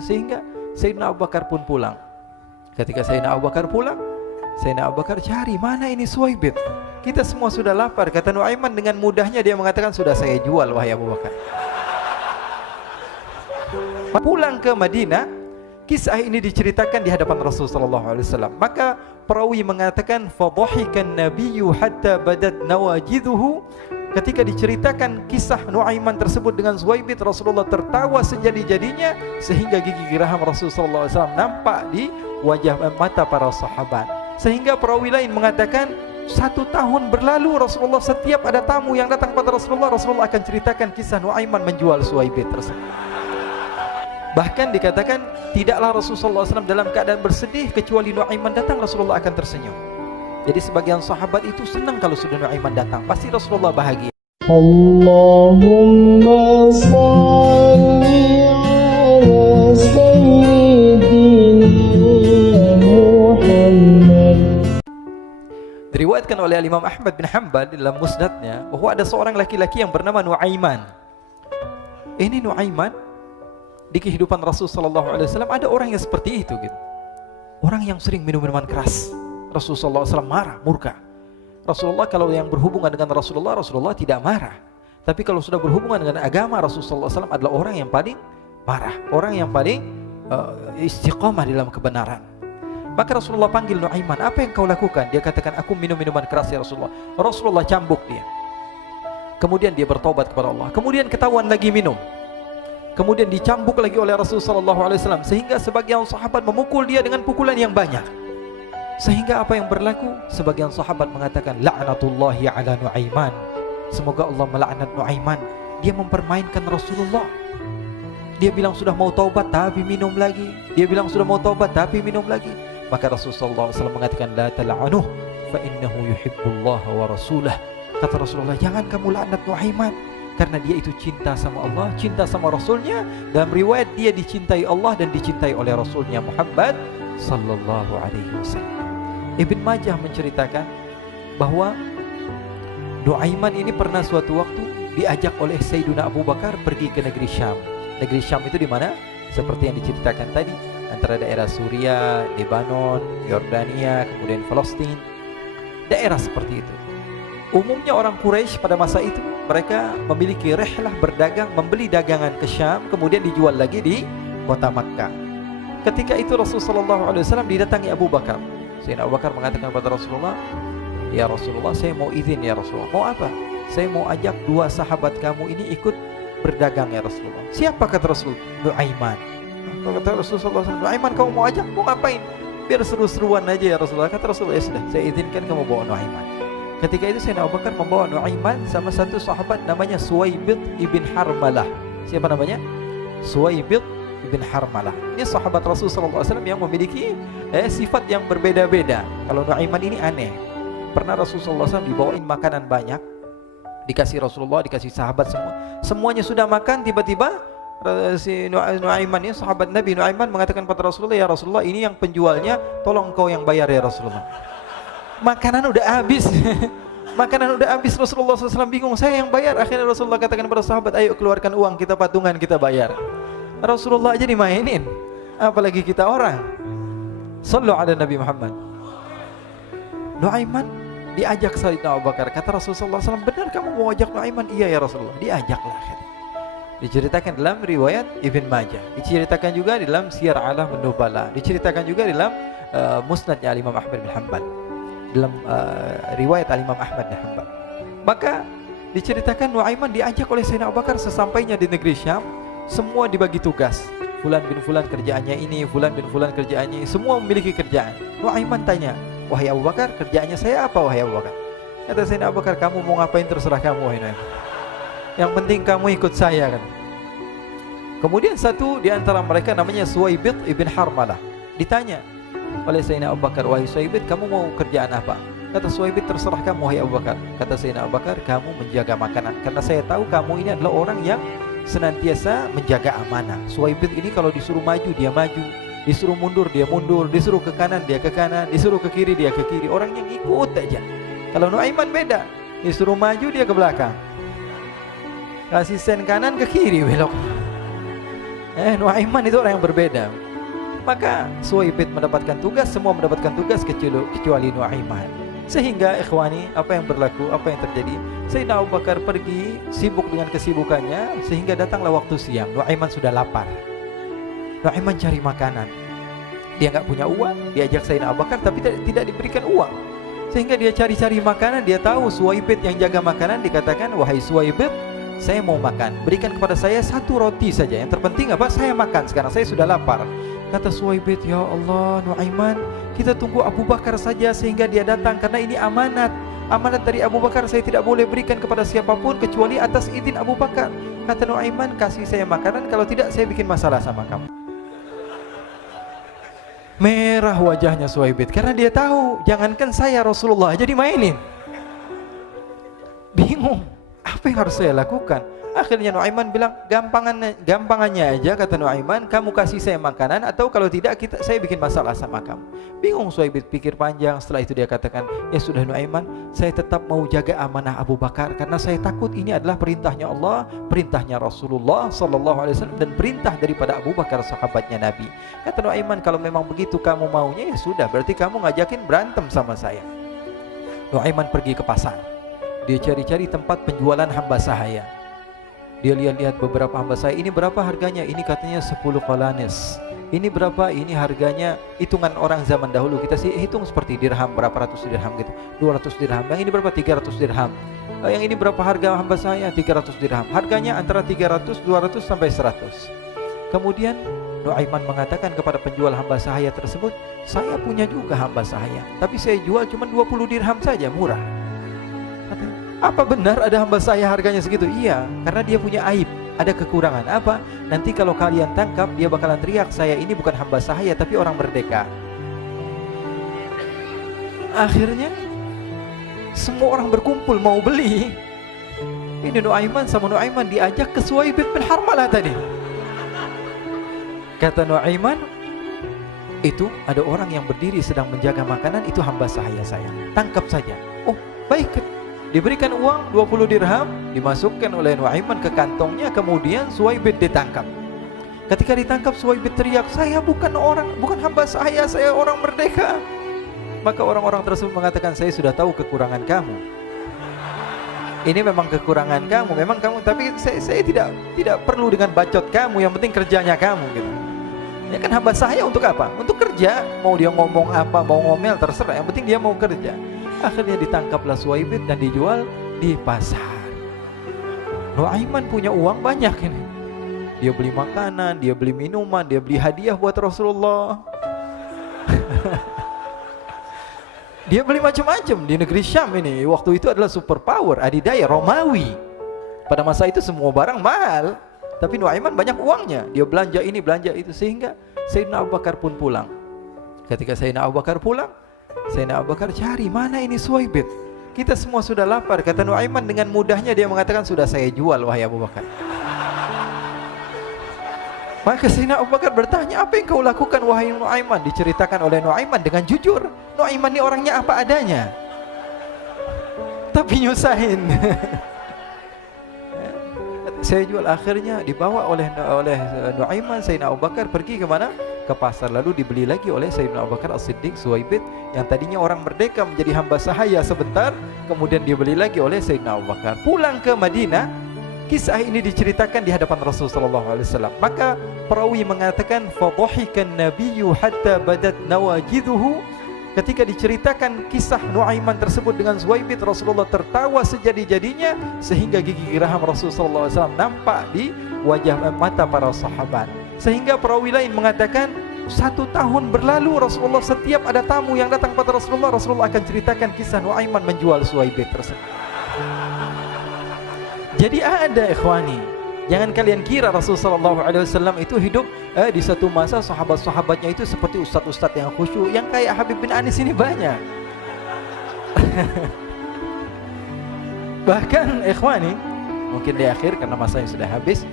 Sehingga Sayyidina Abu Bakar pun pulang. Ketika Sayyidina Abu Bakar pulang, Sayyidina Abu Bakar cari, mana ini Suwaibit? Kita semua sudah lapar. Kata Nuaiman dengan mudahnya dia mengatakan, sudah saya jual wahai Abu Bakar. Pulang ke Madinah, kisah ini diceritakan di hadapan Rasulullah SAW. Maka perawi mengatakan, fadhahikan nabiyyu hatta badat nawajiduhu. Ketika diceritakan kisah Nuaiman tersebut dengan Suwaibit, Rasulullah tertawa sejadi-jadinya sehingga gigi geraham Rasulullah SAW nampak di wajah mata para sahabat. Sehingga perawi lain mengatakan 1 tahun berlalu Rasulullah setiap ada tamu yang datang pada Rasulullah akan ceritakan kisah Nuaiman menjual Suwaibit tersebut. Bahkan dikatakan tidaklah Rasulullah SAW dalam keadaan bersedih kecuali Nuaiman datang Rasulullah akan tersenyum. Jadi sebagian sahabat itu senang kalau sudah Nuaiman datang, pasti Rasulullah bahagia. Allahumma salli ala sayyidina Muhammad. Diriwayatkan oleh Imam Ahmad bin Hanbal dalam musnadnya bahwa ada seorang laki-laki yang bernama Nuaiman. Ini Nuaiman di kehidupan Rasulullah SAW ada orang yang seperti itu gitu. Orang yang sering minum minuman keras. Rasulullah SAW marah, murka. Rasulullah kalau yang berhubungan dengan Rasulullah tidak marah. Tapi kalau sudah berhubungan dengan agama, Rasulullah SAW adalah orang yang paling marah, orang yang paling istiqamah dalam kebenaran. Maka Rasulullah panggil Nuaiman, apa yang kau lakukan? Dia katakan, aku minum minuman keras ya Rasulullah. Rasulullah cambuk dia. Kemudian dia bertobat kepada Allah. Kemudian ketahuan lagi minum. Kemudian dicambuk lagi oleh Rasulullah SAW sehingga sebagian sahabat memukul dia dengan pukulan yang banyak. Sehingga apa yang berlaku? Sebagian sahabat mengatakan, la'natullahi ala Nuaiman. Semoga Allah melaknat Nuaiman. Dia mempermainkan Rasulullah. Dia bilang sudah mau taubat tapi minum lagi. Dia bilang sudah mau taubat tapi minum lagi. Maka Rasulullah SAW mengatakan, la tal'anuh fa innahu yuhibbullaha wa rasulah. Kata Rasulullah, jangan kamu laknat Nuaiman, karena dia itu cinta sama Allah, cinta sama Rasulnya. Dalam riwayat dia dicintai Allah dan dicintai oleh Rasulnya Muhammad sallallahu alaihi wasallam. Ibn Majah menceritakan bahwa Nuaiman ini pernah suatu waktu diajak oleh Sayyidina Abu Bakar pergi ke negeri Syam. Negeri Syam itu di mana? Seperti yang diceritakan tadi, antara daerah Suriah, Lebanon, Yordania, kemudian Palestina. Daerah seperti itu. Umumnya orang Quraisy pada masa itu mereka memiliki rihlah berdagang, membeli dagangan ke Syam, kemudian dijual lagi di kota Makkah. Ketika itu Rasulullah SAW didatangi Abu Bakar. Sayyidina Abu Bakar mengatakan kepada Rasulullah, ya Rasulullah, saya mau izin ya Rasulullah. Mau apa? Saya mau ajak 2 sahabat kamu ini ikut berdagang ya Rasulullah. Siapa kata Rasul? Nuaiman. Kata Rasulullah, Nuaiman kamu mau ajak? Mau ngapain? Biar seru-seruan aja ya Rasulullah. Kata Rasulullah, ya sudah, saya izinkan kamu bawa Nuaiman. Ketika itu Sayyidina Abu Bakar membawa Nuaiman sama satu sahabat namanya Suwaibit ibn Harmalah. Siapa namanya? Suwaibit ibn Harmalah. Ini sahabat Rasulullah SAW yang memiliki sifat yang berbeda-beda. Kalau Nuaiman ini aneh. Pernah Rasulullah SAW dibawain makanan banyak, dikasih Rasulullah, dikasih sahabat semua. Semuanya sudah makan, tiba-tiba si Nuaiman ini sahabat Nabi Nuaiman mengatakan kepada Rasulullah, ya Rasulullah, ini yang penjualnya, tolong kau yang bayar ya Rasulullah. Makanan udah habis. Makanan udah habis, Rasulullah SAW bingung, saya yang bayar. Akhirnya Rasulullah katakan kepada sahabat, ayo keluarkan uang, kita patungan, kita bayar. Rasulullah aja dimainin, apalagi kita orang. Sallu ala Nabi Muhammad. Nuaiman diajak Sayyidina Abu Bakar. Kata Rasulullah SAW, benar kamu mau ajak Nuaiman? Iya ya Rasulullah. Diajaklah. Diceritakan dalam riwayat Ibn Majah, diceritakan juga dalam Siyar A'lam An-Nubala, diceritakan juga dalam musnadnya Imam Ahmad bin Hanbal, dalam riwayat Imam Ahmad bin Hanbal. Maka diceritakan Nuaiman diajak oleh Sayyidina Abu Bakar. Sesampainya di negeri Syam, semua dibagi tugas. Fulan bin Fulan kerjaannya ini, Fulan bin Fulan kerjaannya ini. Semua memiliki kerjaan. Nuaiman tanya, wahai Abu Bakar, kerjaannya saya apa wahai Abu Bakar? Kata Sayyidina Abu Bakar, kamu mau ngapain terserah kamu wahai Nuaiman. Yang penting kamu ikut saya kan. Kemudian satu di antara mereka namanya Suwaibit ibn Harmalah. Ditanya oleh Sayyidina Abu Bakar, wahai Suwaibit, kamu mau kerjaan apa? Kata Suwaibit, terserah kamu wahai Abu Bakar. Kata Sayyidina Abu Bakar, kamu menjaga makanan, karena saya tahu kamu ini adalah orang yang senantiasa menjaga amanah. Suwaibit ini kalau disuruh maju dia maju, disuruh mundur dia mundur, disuruh ke kanan dia ke kanan, disuruh ke kiri dia ke kiri. Orang yang ikut aja. Kalau Nuaiman beda, disuruh maju dia ke belakang, kasih sen kanan ke kiri belok. Nuaiman itu orang yang berbeda. Maka Suwaibid mendapatkan tugas, semua mendapatkan tugas kecuali Nuaiman. Sehingga ikhwani, apa yang berlaku, apa yang terjadi, Sayyidina Abu Bakar pergi sibuk dengan kesibukannya, sehingga datanglah waktu siang. Nuaiman sudah lapar. Nuaiman cari makanan. Dia nggak punya uang, diajak Sayyidina Abu Bakar tapi tidak diberikan uang. Sehingga dia cari-cari makanan, dia tahu Suwaibid yang jaga makanan, dikatakan, "Wahai Suwaibid, saya mau makan, berikan kepada saya 1 roti saja. Yang terpenting apa? Saya makan sekarang, saya sudah lapar." Kata Suwaibid, "Ya Allah, Nuaiman, kita tunggu Abu Bakar saja sehingga dia datang, karena ini amanat. Amanat dari Abu Bakar, saya tidak boleh berikan kepada siapapun kecuali atas izin Abu Bakar." Kata Nuaiman, "Kasih saya makanan, kalau tidak saya bikin masalah sama kamu." Merah wajahnya Suwaibid karena dia tahu, jangankan saya, Rasulullah aja dimainin. Bingung, apa yang harus saya lakukan? Akhirnya Nuaiman bilang, gampangannya aja, kata Nuaiman, kamu kasih saya makanan, atau kalau tidak saya bikin masalah sama kamu. Bingung Suwaibid, pikir panjang. Setelah itu dia katakan, "Ya sudah Nuaiman, saya tetap mau jaga amanah Abu Bakar, karena saya takut ini adalah perintahnya Allah, perintahnya Rasulullah SAW, dan perintah daripada Abu Bakar sahabatnya Nabi." Kata Nuaiman, "Kalau memang begitu kamu maunya, ya sudah, berarti kamu ngajakin berantem sama saya." Nuaiman pergi ke pasar. Dia cari-cari tempat penjualan hamba sahaya. Dia lihat-lihat beberapa hamba sahaya. Ini berapa harganya? Ini katanya 10 qalanis. Ini berapa? Ini harganya hitungan orang zaman dahulu. Kita sih hitung seperti dirham, berapa ratus dirham gitu. 200 dirham. Yang ini berapa? 300 dirham. Yang ini berapa harga hamba sahaya? 300 dirham. Harganya antara 300, 200 sampai 100. Kemudian Nuaiman mengatakan kepada penjual hamba sahaya tersebut, "Saya punya juga hamba sahaya, tapi saya jual cuma 20 dirham saja, murah." Katanya, "Apa benar ada hamba saya harganya segitu?" "Iya, karena dia punya aib, ada kekurangan." "Apa?" "Nanti kalau kalian tangkap, dia bakalan teriak, saya ini bukan hamba sahaya tapi orang merdeka." Akhirnya semua orang berkumpul mau beli. Ini Nuaiman sama Nuaiman diajak ke Suwaibid bin Harmalah tadi. Kata Nuaiman, "Itu ada orang yang berdiri sedang menjaga makanan, itu hamba sahaya saya, tangkap saja." "Oh baik." Diberikan uang 20 dirham, dimasukkan oleh Nuaiman ke kantongnya, kemudian Suwaibid ditangkap. Ketika ditangkap, Suwaibid teriak, "Saya bukan hamba saya orang merdeka." Maka orang-orang tersebut mengatakan, "Saya sudah tahu kekurangan kamu. Ini memang kekurangan kamu, memang kamu, tapi saya tidak perlu dengan bacot kamu, yang penting kerjanya kamu gitu. Ya kan hamba saya untuk apa? Untuk kerja, mau dia ngomong apa, mau ngomel terserah, yang penting dia mau kerja." Akhirnya ditangkaplah Suwaibid dan dijual di pasar. Nuaiman punya uang banyak ini. Dia beli makanan, dia beli minuman, dia beli hadiah buat Rasulullah. Dia beli macam-macam di negeri Syam ini. Waktu itu adalah superpower, adidaya Romawi. Pada masa itu semua barang mahal, tapi Nuaiman banyak uangnya. Dia belanja ini, belanja itu, sehingga Sayyidina Abu Bakar pun pulang. Ketika Sayyidina Abu Bakar pulang, Sayyidina Abu Bakar cari, "Mana ini Suwaibid? Kita semua sudah lapar." Kata Nuaiman dengan mudahnya dia mengatakan, "Sudah saya jual wahai Abu Bakar." Maka Sayyidina Abu Bakar bertanya, "Apa yang kau lakukan wahai Nuaiman?" Diceritakan oleh Nuaiman dengan jujur. Nuaiman ini orangnya apa adanya, tapi nyusahin. Saya jual. Akhirnya dibawa oleh Nuaiman, Sayyidina Abu Bakar pergi ke mana? Ke pasar. Lalu dibeli lagi oleh Sayyidina Abu Bakar As-Siddiq, Suwaibid yang tadinya orang merdeka menjadi hamba sahaya sebentar, kemudian dibeli lagi oleh Sayyidina Abu Bakar. Pulang ke Madinah, kisah ini diceritakan di hadapan Rasulullah SAW. Maka perawi mengatakan, "Fadhahikan nabiyyu hatta badat nawajiduhu." Ketika diceritakan kisah Nuaiman tersebut dengan Suwaibid, Rasulullah tertawa sejadi-jadinya sehingga gigi geraham Rasulullah SAW nampak di wajah mata para sahabat. Sehingga perawi lain mengatakan 1 tahun berlalu Rasulullah, setiap ada tamu yang datang kepada Rasulullah akan ceritakan kisah Nuaiman menjual Suwaibid tersebut. Jadi ada ikhwani, jangan kalian kira Rasulullah SAW itu hidup di satu masa sahabat-sahabatnya itu seperti ustadz-ustadz yang khusyuk, yang kayak Habib bin Anis ini banyak. Bahkan ikhwani, mungkin di akhir karena masanya sudah habis,